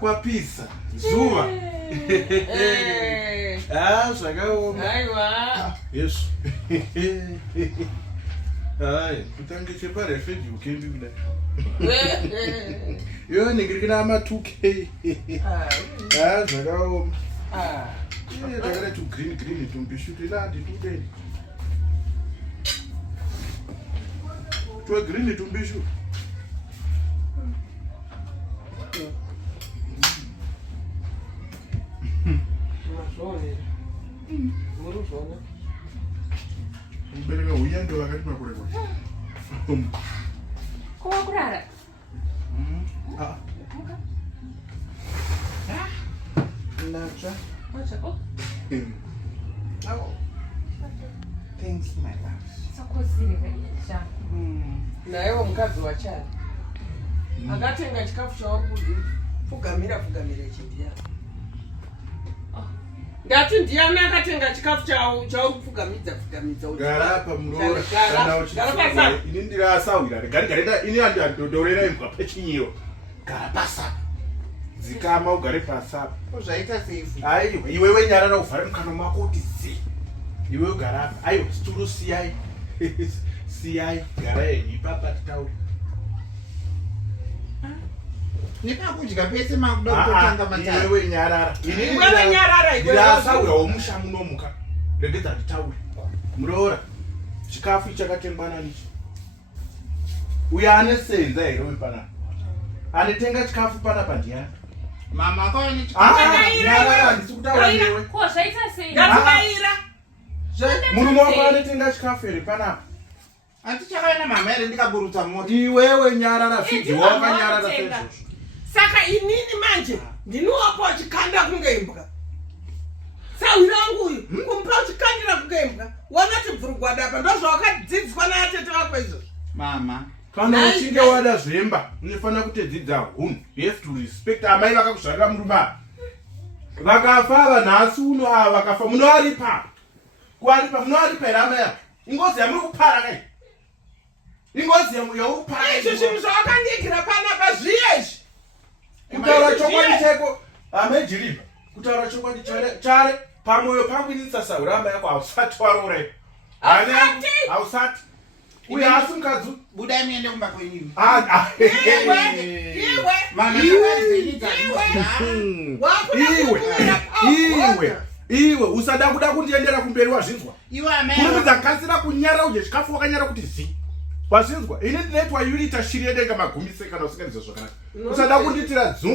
kwapisa zuva. Zvakaoma. Aiwa. Yesu. Kutange chepa refugee ukembi kudai. Yo ningirikina ama 2K. Zvakaoma. Takada tu green tumbishuti landi tudeni. Tu green tumbishu. Murora. Mbele uyendo wakati makure kwa. Kwa kurara. Nacha. Wacha ko. Oh. Thanks my love. Sakozile kaisha. Naye mukadzi wachana. Akatenga chikafu chawakudu. Fugamira chindiya. Ngati ndiyani akatenga chikafu chauri kufugamidza. Garapa Murora. Kana ini ndirasawira. Garida ini andodorera imba pechinyiyo. Garapasa. Zikama ugare pasa. Zvaita seifu. Aiwa, iwewe nyarara uvhare mukano mako kuti zi. Iwewe garapa. Aiwa, situru siyai. Siyai, garai ipapa titauri. Nepakudya pese makuda kutotanga matatu. Iwewe nyarara. Iwewe nyarara iwewe. Ndasawira womusha munomuka. Regedza nditauri. Murora. Chikafu chakatengwana nichi. Uya ane senza here wepana. Anetenga chikafu pana pandiani. Mama kwani nyarara ndisikutaura newe. Ko zvaita sei? Ngatibaira. Murume wako anetenga chikafu here panapa. Atichakaenda mama here ndikaburutsa moto. Iwewe nyarara fiji wakanyarara sezvo. Saka inini manje ndinopa chikanda kunge imbwa. Saurangu uyu kumpa chikandira kunge imbwa. Wanati bvurugwada apa ndozvo wakadzidziswa naatete wako izvo. Mama kana uchinge wada zvemba unofanira kuteedzidza hunhu. You have to respect amai vakakuzvarira murume. Vakafa vanhasi uno ava vakafa munoaripa. Kuaripa munoaripa here amai ava. Ingozi yamuri kupara kai. Ingozi yaurupara. Izvo zvinhu zvawakandigira panapa zviyezvi. Kutaura chokwadi cheko amejiripa. Kutaura chokwadi chare pamwoyo pangu ini tsasaura amai yako hausati waroora. Hausati. Uye asi mukadzi budai muende kumba kwenyu. Iwe usada kuda kundiendera kumberi wazvinzwa. Kurumidza kasira kunyara uje chikafu wakanyara kuti zi. Wazvinzwa? Ini ndinetwa yuri tashiri yedenga magumi sekana usinganizo zvakanaka. Usada kunditira